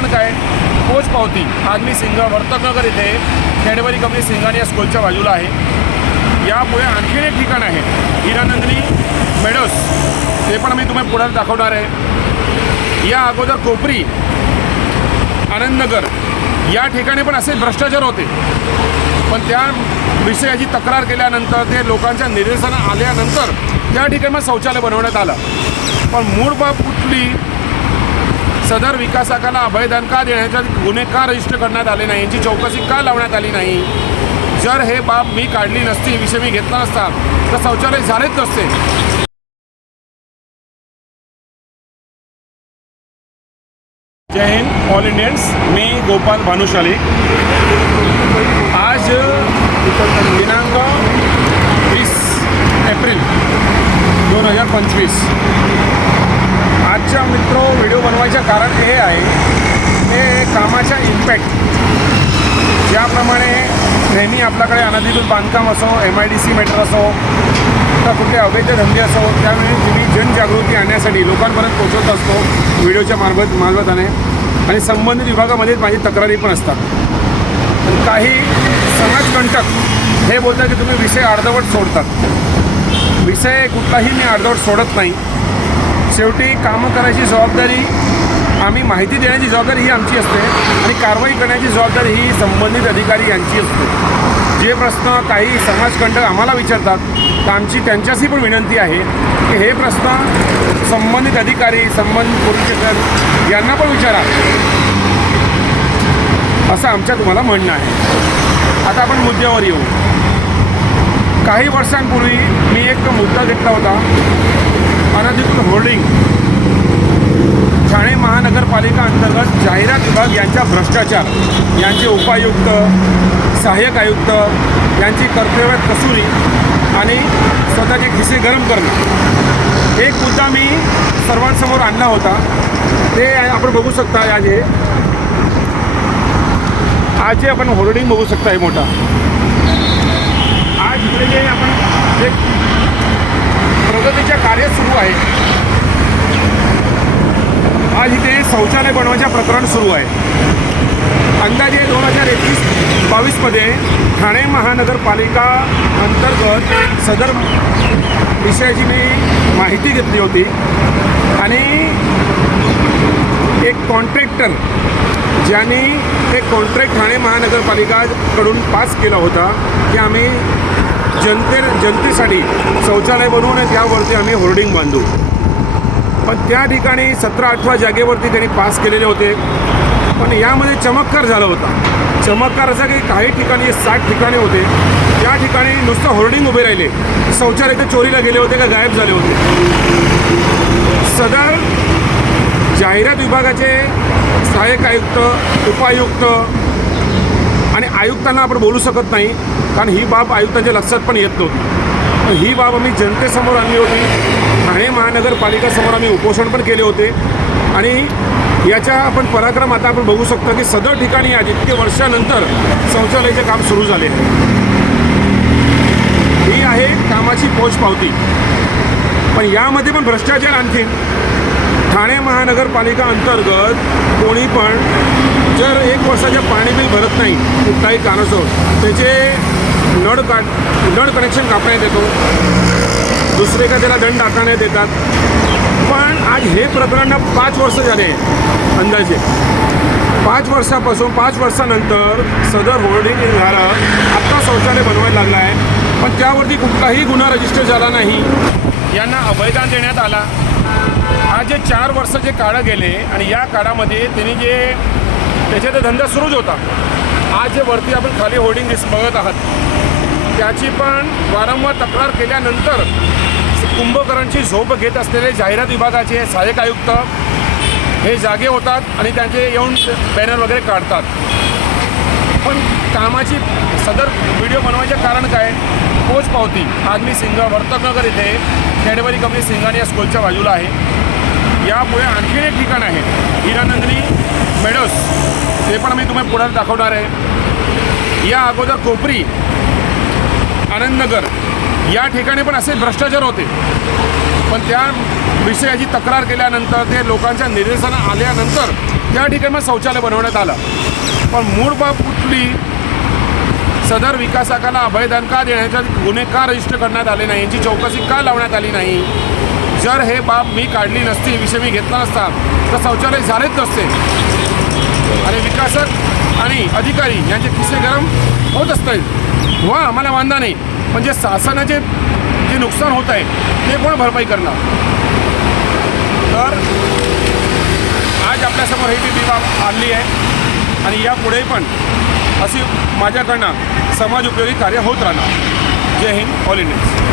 कारण काय? पोच पावती आज मी सिंग वर्तकनगर इथे कॅडबरी कंपनी सिंगाणी या स्कूलच्या बाजूला आहे. यामुळे आणखीन एक ठिकाण आहे हिरानंदिनी मेडोस. ते पण मी तुम्हाला पुढे दाखवणार आहे. या अगोदर कोपरी आनंदनगर या ठिकाणी पण असे भ्रष्टाचार होते. पण त्या विषयाची तक्रार केल्यानंतर ते लोकांच्या निदर्शन आल्यानंतर त्या ठिकाणी मग शौचालय बनवण्यात आलं. पण मूळ बाब कुठली? सदर विकासकाला अभयदान का देण्याच्या गुन्हे का रजिस्टर करण्यात आले नाही. यांची चौकशी का लावण्यात आली नाही? जर हे बाब मी काढली नसती विषय मी घेतला नसता तर शौचालय झालेच नसते. जय हिंद ऑल इंडियन्स मी गोपाल भानुशाली. आज दिनांक वीस एप्रिल दोन हजार पंचवीस आजच्या मित्रो व्हिडिओ बनवायचं कारण हे आहे हे कामाचा इम्पॅक्ट ज्याप्रमाणे नेहमी आपल्याकडे अनधिकृत बांधकाम असो M I D C matter असो किंवा कुठले अवैध धंदे असो त्यावेळी तुम्ही जनजागृती आणण्यासाठी लोकांपर्यंत पोहोचवत असतो व्हिडिओच्या मार्फत मार्फताने. आणि संबंधित विभागामध्ये माझी तक्रारी पण असतात. पण काही समाजकंटक हे बोलतात की तुम्ही विषय अर्धवट सोडतात. विषय कुठलाही मी अर्धवट सोडत नाही. शेवटी कामं करायची जबाबदारी आम्ही माहिती देण्याची जबाबदारी ही आमची असते आणि कारवाई करण्याची जबाबदारी ही संबंधित अधिकारी यांची असते. जे प्रश्न काही समाजकंटक आम्हाला विचारतात तर आमची त्यांच्याशी पण विनंती आहे की हे प्रश्न संबंधित अधिकारी संबंधित पोलीस स्टेशन यांना पण विचारा. असं आमच्या तुम्हाला म्हणणं आहे. आता आपण मुद्द्यावर येऊ. काही वर्षांपूर्वी मी एक मुद्दा घेतला होता. अनधिकृत होर्डिंग. महानगरपालिका अंतर्गत जाहिरात विभाग यांच्या भ्रष्टाचार यांचे उपायुक्त सहाय्यक आयुक्त यांची कर्तव्यात कसुरी आणि स्वतःचे खिसे गरम करणं. एक मुद्दा मी सर्वांसमोर आणला होता. ते आपण बघू शकता आज हे आज जे आपण होर्डिंग बघू शकता हे मोठा. आज इकडे जे आपण एक प्रगतीच्या कार्य सुरू आहे आज इथे शौचालय बनवायचे प्रकरण सुरू आहे. अंदाजे दोन हजार एकवीस बावीसमध्ये ठाणे महानगरपालिका अंतर्गत सदर विषयाची मी माहिती घेतली होती. आणि एक कॉन्ट्रॅक्टर ज्यांनी ते कॉन्ट्रॅक्ट ठाणे महानगरपालिकाकडून पास केला होता की आम्ही जनते जनतेसाठी शौचालय बनवून आणि त्यावरती आम्ही होर्डिंग बांधू. पण त्या ठिकाणी सतरा अठरा जागेवरती त्यांनी पास केलेले होते. पण यामध्ये चमत्कार झाला होता. चमत्कार असा की काही ठिकाणी साठ ठिकाणे होते. त्या ठिकाणी नुसतं होर्डिंग उभे राहिले. शौचालय ते चोरीला गेले होते का गायब झाले होते. सदर जाहिरात विभागाचे सहाय्यक आयुक्त उपायुक्त आणि आयुक्तांना आपण बोलू शकत नाही कारण ही बाब आयुक्तांच्या लक्षात पण येत नव्हती. तर ही बाब आम्ही जनतेसमोर आणली होती. ठाणे महानगरपालिकासमोर आम्ही उपोषण पण केले होते. आणि याच्या आपण पराक्रम आता आपण बघू शकतो की सदर ठिकाणी आज इतके वर्षानंतर शौचालयाचे काम सुरू झाले. ही आहे कामाची पोच पावती. पण यामध्ये पण भ्रष्टाचार आणखीन. ठाणे महानगरपालिका अंतर्गत कोणी पण जर एक वर्षाच्या पाणी बिल भरत नाही कुठलाही कारणास्तव त्याचे नळ काढ नळ कनेक्शन कापण्यात येतो दुसरे का त्याला दंड आकारण्यात येतात पण आज हे प्रकरण पाच वर्ष झाले अंदाजे. पाच वर्षापासून पाच वर्षानंतर सदर होर्डिंग झालं आत्ता शौचालय बनवायला लागला आहे पण त्यावरती कुठलाही गुन्हा रजिस्टर झाला नाही. यांना अभयदान देण्यात आला. आज जे चार वर्ष जे काळं गेले आणि या काळामध्ये त्यांनी जे त्याच्यात धंदा सुरूच होता. आज जे वरती आपण खाली होर्डिंग दिस बघत आहात त्याची पण वारंवार तक्रार केल्यानंतर कुंभकरणची झोप घेत असलेले जाहिरात विभागाचे सहाय्यक आयुक्त हे जागे होतात आणि त्यांचे येऊन बॅनर वगैरे काढतात. पण कामाची सदर व्हिडिओ बनवायचे कारण काय? पोच पावती. आज मी सिंग वर्तकनगर इथे कॅडबरी कंपनी सिंगाणी या स्कूलच्या बाजूला आहे. यापुढे आणखीन एक ठिकाण आहे. हिरानंदिनी मेडोस ते पण मी तुम्हाला पुढे दाखवणार आहे. या अगोदर कोपरी आनंदनगर. या ठिकाणी पण असे भ्रष्टाचार होते. पण त्या विषयाची तक्रार केल्यानंतर ते लोकांच्या निदर्शनं आल्यानंतर त्या ठिकाणी मग शौचालय बनवण्यात आलं. पण मूळ बाब कुठली? सदर विकासकाला अभयदान का देण्याच्या गुन्हे का रजिस्टर करण्यात आले नाही. यांची चौकशी का लावण्यात आली नाही? जर हे बाब मी काढली नसती विषय मी घेतला नसता तर शौचालय झालेच नसते. आणि विकासक आणि अधिकारी यांचे किस्से गरम होत असतील. व आम्हाला वांधा नाही. पण जे शासनाचे जे नुकसान होत आहे ते कोण भरपाई करणार? तर आज आपल्यासमोर ही बी बाब आणली आहे आणि यापुढे पण अशी माझ्याकडनं समाज उपयोगी कार्य होत राहणार. जय हिंद ऑल इंडिया.